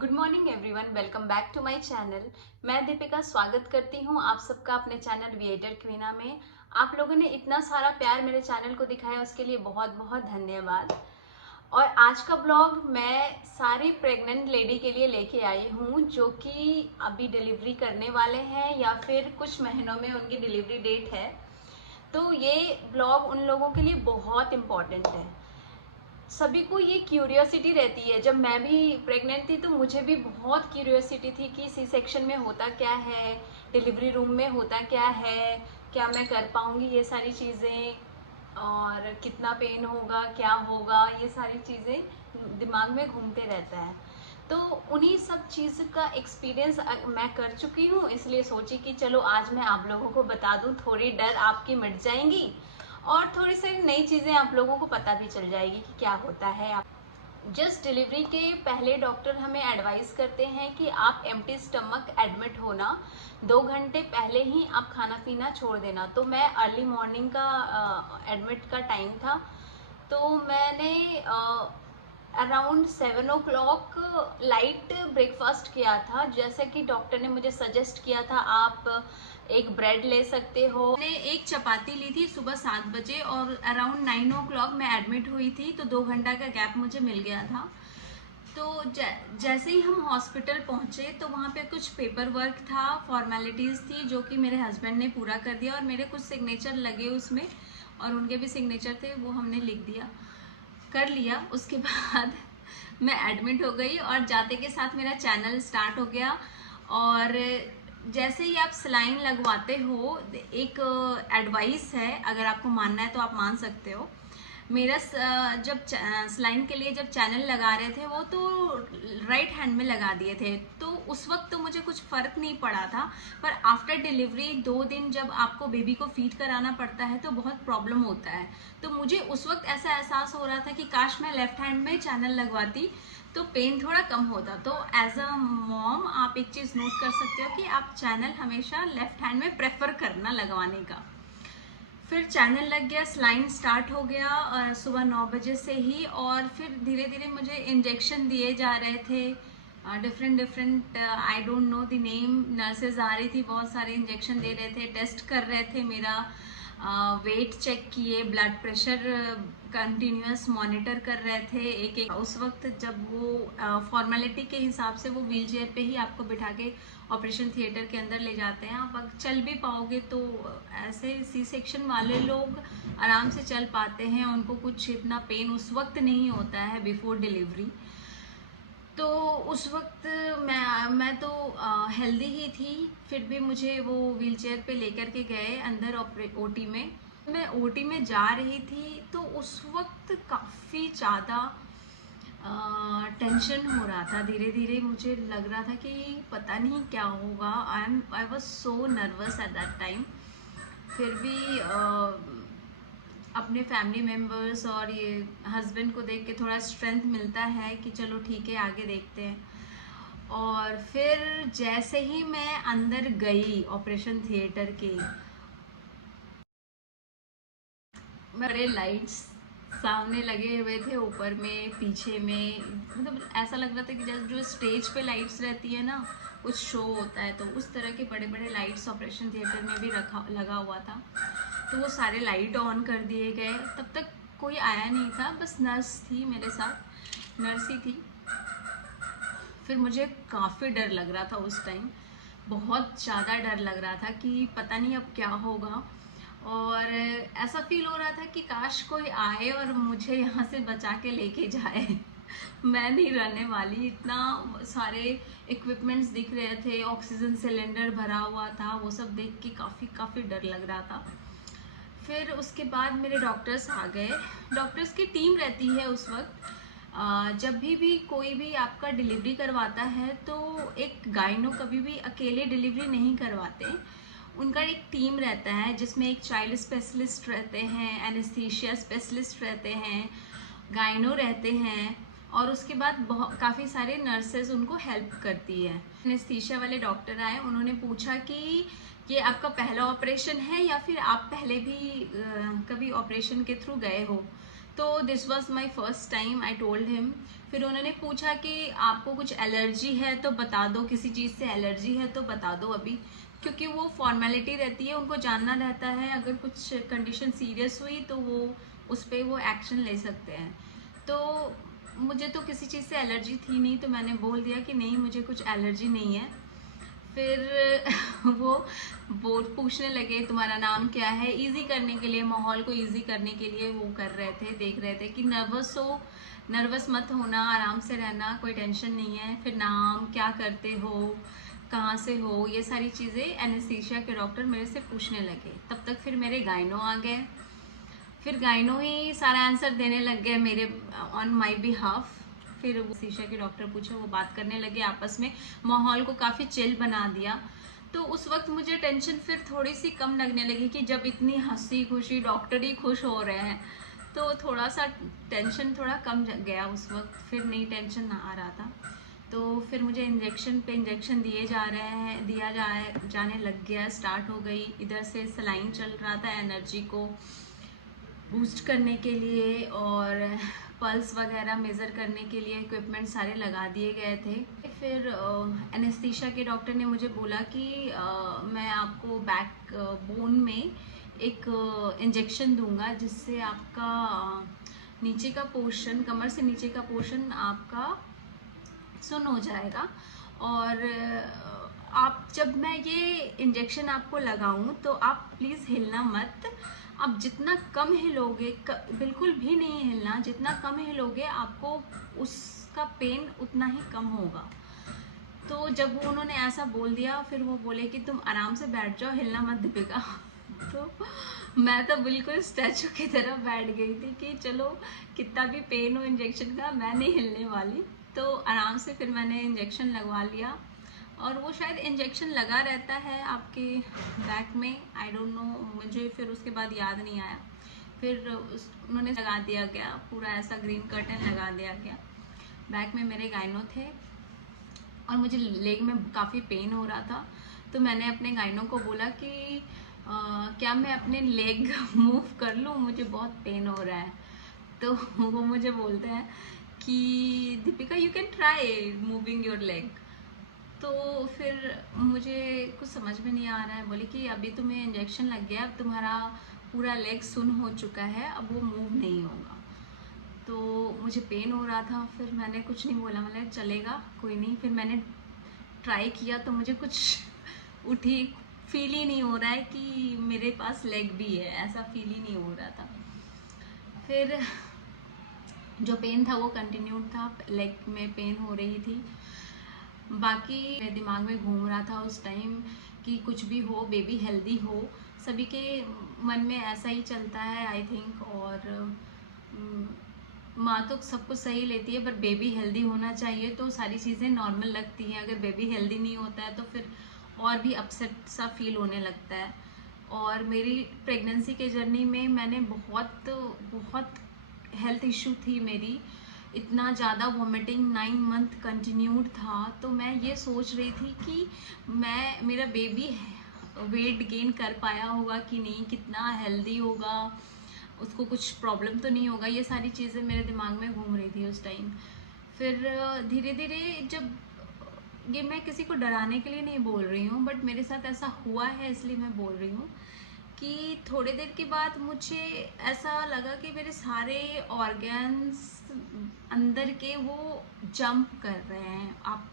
Good morning everyone, welcome back to my channel. मैं दीपिका स्वागत करती हूँ आप सबका अपने चैनल विएटर क्वीना में। आप लोगों ने इतना सारा प्यार मेरे चैनल को दिखाया, उसके लिए बहुत बहुत धन्यवाद। और आज का ब्लॉग मैं सारी प्रेग्नेंट लेडी के लिए लेके आई हूँ जो कि अभी डिलीवरी करने वाले हैं या फिर कुछ महीनों में उनकी डिलीवरी डेट है। तो ये ब्लॉग उन लोगों के लिए बहुत इम्पॉर्टेंट है। सभी को ये क्यूरियोसिटी रहती है। जब मैं भी प्रेग्नेंट थी तो मुझे भी बहुत क्यूरियोसिटी थी कि सी सेक्शन में होता क्या है, डिलीवरी रूम में होता क्या है, क्या मैं कर पाऊँगी ये सारी चीज़ें, और कितना पेन होगा, क्या होगा, ये सारी चीज़ें दिमाग में घूमते रहता है। तो उन्हीं सब चीज़ का एक्सपीरियंस मैं कर चुकी हूँ, इसलिए सोची कि चलो आज मैं आप लोगों को बता दूँ, थोड़ी डर आपकी मिट जाएंगी और थोड़ी सी नई चीज़ें आप लोगों को पता भी चल जाएगी कि क्या होता है। जस्ट डिलीवरी के पहले डॉक्टर हमें एडवाइस करते हैं कि आप एम्प्टी स्टमक एडमिट होना, 2 घंटे पहले ही आप खाना पीना छोड़ देना। तो मैं अर्ली मॉर्निंग का एडमिट का टाइम था, तो मैंने अराउंड 7 o'clock लाइट ब्रेकफास्ट किया था। जैसे कि डॉक्टर ने मुझे सजेस्ट किया था आप एक ब्रेड ले सकते हो। मैंने एक चपाती ली थी सुबह 7 बजे और अराउंड 9 o'clock मैं एडमिट हुई थी, तो 2 घंटा का गैप मुझे मिल गया था। तो जैसे ही हम हॉस्पिटल पहुंचे तो वहाँ पे कुछ पेपर वर्क था, फॉर्मेलिटीज़ थी जो कि मेरे हस्बैंड ने पूरा कर दिया और मेरे कुछ सिग्नेचर लगे उसमें और उनके भी सिग्नेचर थे, वो हमने लिख दिया, कर लिया। उसके बाद मैं एडमिट हो गई और जाते के साथ मेरा चैनल स्टार्ट हो गया। और जैसे ही आप सलाइन लगवाते हो, एक एडवाइस है, अगर आपको मानना है तो आप मान सकते हो। मेरा जब सलाइन के लिए जब चैनल लगा रहे थे वो तो राइट हैंड में लगा दिए थे, तो उस वक्त तो मुझे कुछ फ़र्क नहीं पड़ा था। पर आफ्टर डिलीवरी 2 दिन जब आपको बेबी को फीड कराना पड़ता है तो बहुत प्रॉब्लम होता है। तो मुझे उस वक्त ऐसा एहसास हो रहा था कि काश मैं लेफ़्ट हैंड में चैनल लगवाती तो पेन थोड़ा कम होता। तो एज अ मॉम आप एक चीज़ नोट कर सकते हो कि आप चैनल हमेशा लेफ़्ट हैंड में प्रेफर करना लगवाने का। फिर चैनल लग गया, सलाइन स्टार्ट हो गया सुबह 9 बजे से ही। और फिर धीरे धीरे मुझे इंजेक्शन दिए जा रहे थे, different I don't know the name. Nurses आ रही थी, बहुत सारे इंजेक्शन दे रहे थे, टेस्ट कर रहे थे, मेरा वेट चेक किए, ब्लड प्रेशर कंटिन्यूस मॉनिटर कर रहे थे एक एक। उस वक्त जब वो फॉर्मेलिटी के हिसाब से वो व्हील चेयर पे ही आपको बिठा के ऑपरेशन थिएटर के अंदर ले जाते हैं। आप अगर चल भी पाओगे तो ऐसे सी सेक्शन वाले लोग आराम से चल पाते हैं, उनको कुछ इतना पेन उस वक्त नहीं होता है बिफोर डिलीवरी। तो उस वक्त मैं तो हेल्दी ही थी, फिर भी मुझे वो व्हीलचेयर पे लेकर के गए अंदर ओटी में। मैं ओटी में जा रही थी तो उस वक्त काफ़ी ज़्यादा टेंशन हो रहा था। धीरे धीरे मुझे लग रहा था कि पता नहीं क्या होगा। I was so nervous at that time. फिर भी अपने फैमिली मेम्बर्स और ये हस्बैंड को देख के थोड़ा स्ट्रेंथ मिलता है कि चलो ठीक है, आगे देखते हैं। और फिर जैसे ही मैं अंदर गई ऑपरेशन थिएटर के, बड़े लाइट्स सामने लगे हुए थे, ऊपर में पीछे में, मतलब ऐसा लग रहा था कि जैसे जो स्टेज पे लाइट्स रहती है ना, कुछ शो होता है, तो उस तरह के बड़े बड़े लाइट्स ऑपरेशन थिएटर में भी लगा हुआ था। तो वो सारे लाइट ऑन कर दिए गए। तब तक कोई आया नहीं था, बस नर्स थी मेरे साथ, नर्स ही थी। फिर मुझे काफ़ी डर लग रहा था उस टाइम, बहुत ज़्यादा डर लग रहा था कि पता नहीं अब क्या होगा। और ऐसा फील हो रहा था कि काश कोई आए और मुझे यहाँ से बचा के लेके जाए। मैं नहीं रहने वाली। इतना सारे इक्विपमेंट्स दिख रहे थे, ऑक्सीजन सिलेंडर भरा हुआ था, वो सब देख के काफ़ी डर लग रहा था। फिर उसके बाद मेरे डॉक्टर्स आ गए। डॉक्टर्स की टीम रहती है उस वक्त। जब भी कोई भी आपका डिलीवरी करवाता है तो एक गाइनो कभी भी अकेले डिलीवरी नहीं करवाते। उनका एक टीम रहता है जिसमें एक चाइल्ड स्पेशलिस्ट रहते हैं, एनेस्थीसिया स्पेशलिस्ट रहते हैं, गाइनो रहते हैं, और उसके बाद काफ़ी सारे नर्सेज उनको हेल्प करती है। एनेस्थीसिया वाले डॉक्टर आए, उन्होंने पूछा कि ये आपका पहला ऑपरेशन है या फिर आप पहले भी कभी ऑपरेशन के थ्रू गए हो। तो this was my first time I told him. फिर उन्होंने पूछा कि आपको कुछ एलर्जी है तो बता दो, किसी चीज़ से एलर्जी है तो बता दो अभी, क्योंकि वो फॉर्मेलिटी रहती है, उनको जानना रहता है अगर कुछ कंडीशन सीरियस हुई तो वो उस पर वो एक्शन ले सकते हैं। तो मुझे तो किसी चीज़ से एलर्जी थी नहीं, तो मैंने बोल दिया कि नहीं मुझे कुछ एलर्जी नहीं है। फिर वो पूछने लगे तुम्हारा नाम क्या है, इजी करने के लिए, माहौल को इजी करने के लिए वो कर रहे थे, देख रहे थे कि नर्वस मत होना, आराम से रहना, कोई टेंशन नहीं है। फिर नाम, क्या करते हो, कहाँ से हो, ये सारी चीज़ें एनेस्थीसिया के डॉक्टर मेरे से पूछने लगे। तब तक फिर मेरे गाइनो आ गए, फिर गाइनो ही सारा आंसर देने लग गए मेरे ऑन माई बिहाफ। फिर वो शीशा के डॉक्टर पूछे, वो बात करने लगे आपस में, माहौल को काफ़ी चिल बना दिया। तो उस वक्त मुझे टेंशन फिर थोड़ी सी कम लगने लगी कि जब इतनी हंसी खुशी, डॉक्टर ही खुश हो रहे हैं, तो थोड़ा सा टेंशन थोड़ा कम गया उस वक्त, फिर नहीं टेंशन ना आ रहा था। तो फिर मुझे इंजेक्शन पे इंजेक्शन जाने लग गया, स्टार्ट हो गई। इधर से सलाइन चल रहा था एनर्जी को बूस्ट करने के लिए, और पल्स वगैरह मेज़र करने के लिए इक्विपमेंट सारे लगा दिए गए थे। फिर एनेस्थीसिया के डॉक्टर ने मुझे बोला कि मैं आपको बैक बोन में एक इंजेक्शन दूंगा, जिससे आपका नीचे का पोर्शन, कमर से नीचे का पोर्शन आपका सुन हो जाएगा। और आप, जब मैं ये इंजेक्शन आपको लगाऊं तो आप प्लीज़ हिलना मत। आप जितना कम हिलोगे, बिल्कुल भी नहीं हिलना, जितना कम हिलोगे आपको उसका पेन उतना ही कम होगा। तो जब वो उन्होंने ऐसा बोल दिया, फिर वो बोले कि तुम आराम से बैठ जाओ, हिलना मत दीपिका। तो मैं तो बिल्कुल स्टैचू की तरह बैठ गई थी कि चलो कितना भी पेन हो इंजेक्शन का, मैं नहीं हिलने वाली। तो आराम से फिर मैंने इंजेक्शन लगवा लिया, और वो शायद इंजेक्शन लगा रहता है आपके बैक में, आई डोंट नो, मुझे फिर उसके बाद याद नहीं आया। फिर उन्होंने लगा दिया गया, पूरा ऐसा ग्रीन कर्टन लगा दिया गया। बैक में मेरे गाइनो थे, और मुझे लेग में काफ़ी पेन हो रहा था। तो मैंने अपने गाइनो को बोला कि क्या मैं अपने लेग मूव कर लूँ, मुझे बहुत पेन हो रहा है। तो वो मुझे बोलते हैं कि Deepika you can try moving your leg. तो फिर मुझे कुछ समझ में नहीं आ रहा है, बोले कि अभी तुम्हें इंजेक्शन लग गया, अब तुम्हारा पूरा लेग सुन हो चुका है, अब वो मूव नहीं होगा। तो मुझे पेन हो रहा था, फिर मैंने कुछ नहीं बोला, मतलब चलेगा कोई नहीं। फिर मैंने ट्राई किया तो मुझे कुछ उठी, फील ही नहीं हो रहा है कि मेरे पास लेग भी है, ऐसा फील ही नहीं हो रहा था। फिर जो पेन था वो कंटिन्यूड था, लेग में पेन हो रही थी। बाकी मेरे दिमाग में घूम रहा था उस टाइम कि कुछ भी हो, बेबी हेल्दी हो। सभी के मन में ऐसा ही चलता है आई थिंक। और माँ तो सब कुछ सही लेती है, पर बेबी हेल्दी होना चाहिए, तो सारी चीज़ें नॉर्मल लगती हैं। अगर बेबी हेल्दी नहीं होता है तो फिर और भी अपसेट सा फील होने लगता है। और मेरी प्रेगनेंसी के जर्नी में मैंने बहुत हेल्थ इशू थी मेरी, इतना ज़्यादा वॉमिटिंग 9 मंथ कंटिन्यूड था। तो मैं ये सोच रही थी कि मेरा बेबी वेट गेन कर पाया होगा कि नहीं, कितना हेल्दी होगा, उसको कुछ प्रॉब्लम तो नहीं होगा, ये सारी चीज़ें मेरे दिमाग में घूम रही थी उस टाइम। फिर धीरे धीरे, जब ये मैं किसी को डराने के लिए नहीं बोल रही हूँ, बट मेरे साथ ऐसा हुआ है इसलिए मैं बोल रही हूँ कि थोड़ी देर के बाद मुझे ऐसा लगा कि मेरे सारे ऑर्गन्स अंदर के वो जंप कर रहे हैं, अप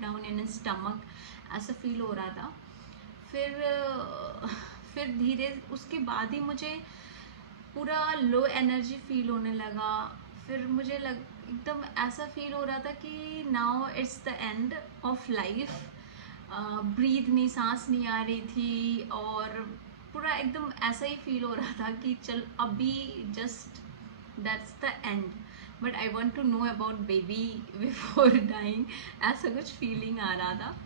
डाउन इन स्टमक, ऐसा फील हो रहा था। फिर धीरे उसके बाद ही मुझे पूरा लो एनर्जी फील होने लगा। फिर मुझे एकदम ऐसा फील हो रहा था कि now it's the end of life. Breathe नहीं, सांस नहीं आ रही थी, और पूरा एकदम ऐसा ही फील हो रहा था कि चल अभी just that's the end, but I want to know about baby before dying, ऐसा कुछ फीलिंग आ रहा था।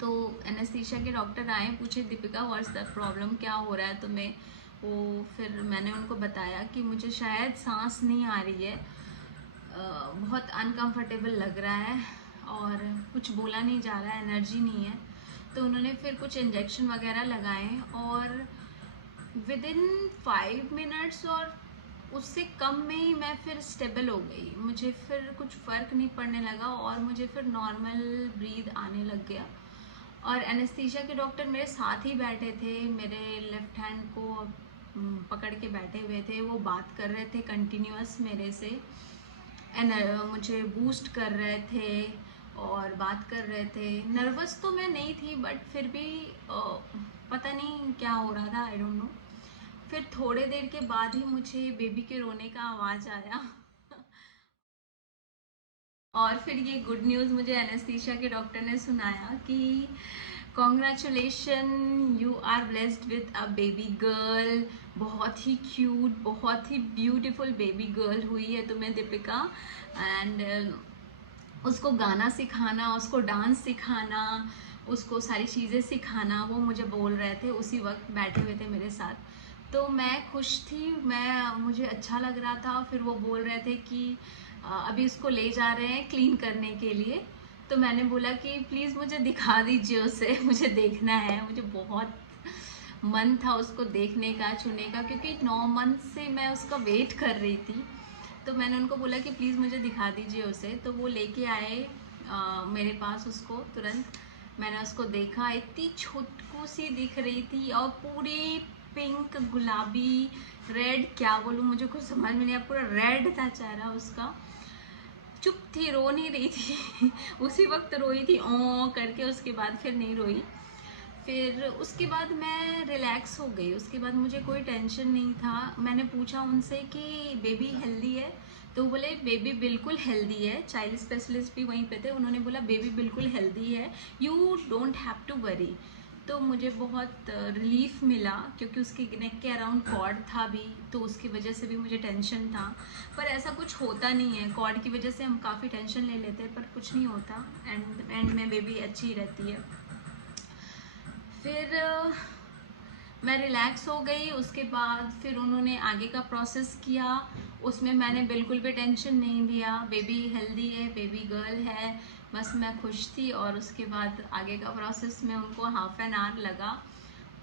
तो एनेस्थीसिया के डॉक्टर आए, पूछे दीपिका व्हाट्स द प्रॉब्लम, क्या हो रहा है तुम्हें। फिर मैंने उनको बताया कि मुझे शायद सांस नहीं आ रही है, बहुत अनकंफर्टेबल लग रहा है, और कुछ बोला नहीं जा रहा है, एनर्जी नहीं है। तो उन्होंने फिर कुछ इंजेक्शन वगैरह लगाए, और विद इन 5 मिनट्स और उससे कम में ही मैं फिर स्टेबल हो गई, मुझे फिर कुछ फ़र्क नहीं पड़ने लगा और मुझे फिर नॉर्मल ब्रीद आने लग गया। और एनेस्थीसिया के डॉक्टर मेरे साथ ही बैठे थे, मेरे लेफ़्ट हैंड को पकड़ के बैठे हुए थे। वो बात कर रहे थे कंटिन्यूअस मेरे से, मुझे बूस्ट कर रहे थे और बात कर रहे थे। नर्वस तो मैं नहीं थी, बट फिर भी पता नहीं क्या हो रहा था, आई डोंट नो। फिर थोड़े देर के बाद ही मुझे बेबी के रोने का आवाज़ आया और फिर ये गुड न्यूज़ मुझे एनेस्थीसिया के डॉक्टर ने सुनाया कि congratulation, you are blessed with a baby girl. बहुत ही क्यूट, बहुत ही ब्यूटीफुल बेबी गर्ल हुई है तुम्हें दीपिका। एंड उसको गाना सिखाना, उसको डांस सिखाना, उसको सारी चीज़ें सिखाना, वो मुझे बोल रहे थे, उसी वक्त बैठे हुए थे मेरे साथ। तो मैं खुश थी, मुझे अच्छा लग रहा था। फिर वो बोल रहे थे कि अभी उसको ले जा रहे हैं क्लीन करने के लिए। तो मैंने बोला कि प्लीज़ मुझे दिखा दीजिए उसे मुझे देखना है। मुझे बहुत मन था उसको देखने का, छूने का, क्योंकि 9 मंथ से मैं उसका वेट कर रही थी। तो मैंने उनको बोला कि प्लीज़ मुझे दिखा दीजिए उसे। तो वो लेके आए मेरे पास उसको तुरंत। मैंने उसको देखा, इतनी छोटू सी दिख रही थी और पूरी पिंक, गुलाबी, रेड, क्या बोलूँ, मुझे कुछ समझ में नहीं आया। पूरा रेड था चेहरा उसका। चुप थी, रो नहीं रही थी उसी वक्त रोई थी ओ करके, उसके बाद फिर नहीं रोई। फिर उसके बाद मैं रिलैक्स हो गई, उसके बाद मुझे कोई टेंशन नहीं था। मैंने पूछा उनसे कि बेबी हेल्दी है, तो वो बोले बेबी बिल्कुल हेल्दी है। चाइल्ड स्पेशलिस्ट भी वहीं पे थे, उन्होंने बोला बेबी बिल्कुल हेल्दी है, you don't have to worry. तो मुझे बहुत रिलीफ मिला, क्योंकि उसके नेक के अराउंड कॉर्ड था भी, तो उसकी वजह से भी मुझे टेंशन था। पर ऐसा कुछ होता नहीं है, कॉर्ड की वजह से हम काफ़ी टेंशन ले लेते हैं, पर कुछ नहीं होता। एंड में बेबी अच्छी रहती है। फिर मैं रिलैक्स हो गई। उसके बाद फिर उन्होंने आगे का प्रोसेस किया, उसमें मैंने बिल्कुल भी टेंशन नहीं लिया। बेबी हेल्दी है, बेबी गर्ल है, बस मैं खुश थी। और उसके बाद आगे का प्रोसेस में उनको हाफ एन आवर लगा।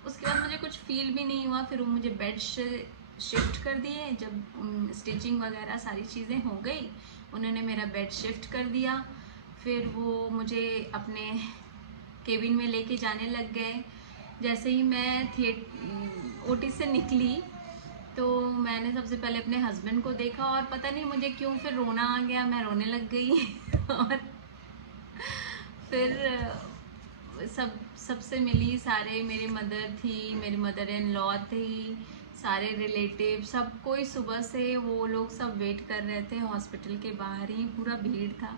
उसके बाद मुझे कुछ फील भी नहीं हुआ। फिर वो मुझे बेड से शिफ्ट कर दिए। जब स्टिचिंग वगैरह सारी चीज़ें हो गई, उन्होंने मेरा बेड शिफ्ट कर दिया। फिर वो मुझे अपने केबिन में लेके जाने लग गए। जैसे ही मैं ओटी से निकली, तो मैंने सबसे पहले अपने हस्बैंड को देखा और पता नहीं मुझे क्यों फिर रोना आ गया, मैं रोने लग गई और फिर सबसे मिली। सारे, मेरी मदर थी, मेरी मदर इन लॉ थी, सारे रिलेटिव, सब कोई सुबह से वो लोग सब वेट कर रहे थे हॉस्पिटल के बाहर ही। पूरा भीड़ था,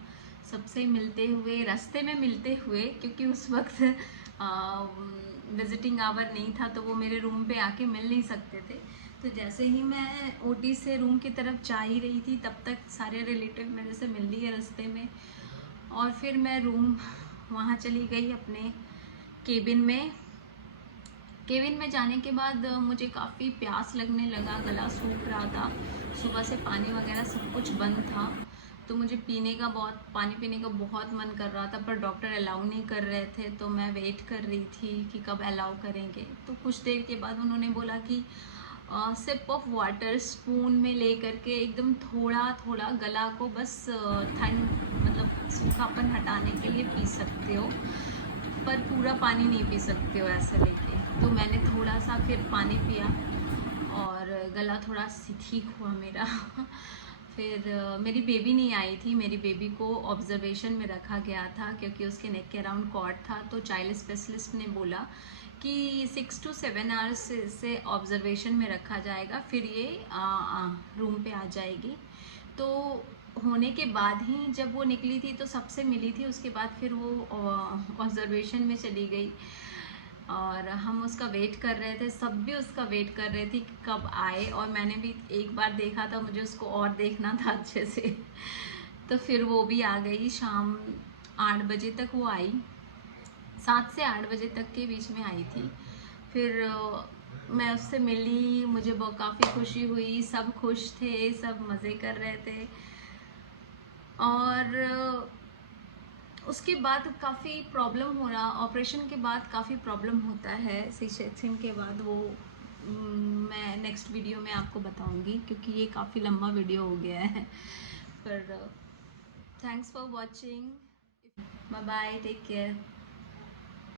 सबसे मिलते हुए, रास्ते में मिलते हुए, क्योंकि उस वक्त विजिटिंग आवर नहीं था, तो वो मेरे रूम पे आके मिल नहीं सकते थे। तो जैसे ही मैं ओटी से रूम की तरफ जा ही रही थी, तब तक सारे रिलेटिव मेरे से मिल लिए रास्ते में। और फिर मैं रूम वहाँ चली गई अपने केबिन में। केबिन में जाने के बाद मुझे काफ़ी प्यास लगने लगा, गला सूख रहा था, सुबह से पानी वगैरह सब कुछ बंद था। तो मुझे पानी पीने का बहुत मन कर रहा था, पर डॉक्टर अलाउ नहीं कर रहे थे। तो मैं वेट कर रही थी कि कब अलाउ करेंगे। तो कुछ देर के बाद उन्होंने बोला कि सिप ऑफ वाटर स्पून में ले करके एकदम थोड़ा थोड़ा गला को बस ठंड, मतलब सूखापन हटाने के लिए पी सकते हो, पर पूरा पानी नहीं पी सकते हो ऐसा लेके। तो मैंने थोड़ा सा फिर पानी पिया और गला थोड़ा ठीक हुआ मेरा फिर मेरी बेबी नहीं आई थी, मेरी बेबी को ऑब्जर्वेशन में रखा गया था, क्योंकि उसके नेक के अराउंड कॉर्ड था। तो चाइल्ड स्पेशलिस्ट ने बोला कि 6 to 7 आवर्स से ऑब्जर्वेशन में रखा जाएगा, फिर ये रूम पे आ जाएगी। तो होने के बाद ही जब वो निकली थी तो सबसे मिली थी, उसके बाद फिर वो ऑब्जर्वेशन में चली गई और हम उसका वेट कर रहे थे, सब भी उसका वेट कर रहे थे कि कब आए। और मैंने भी एक बार देखा था, मुझे उसको और देखना था अच्छे से तो फिर वो भी आ गई। शाम 8 बजे तक वो आई, 7 से 8 बजे तक के बीच में आई थी। फिर मैं उससे मिली, मुझे बहुत काफ़ी खुशी हुई, सब खुश थे, सब मज़े कर रहे थे। और उसके बाद काफ़ी प्रॉब्लम हो रहा, ऑपरेशन के बाद काफ़ी प्रॉब्लम होता है, सी सेक्शन के बाद वो मैं नेक्स्ट वीडियो में आपको बताऊंगी, क्योंकि ये काफ़ी लंबा वीडियो हो गया है। पर thanks for watching, bye bye, take care.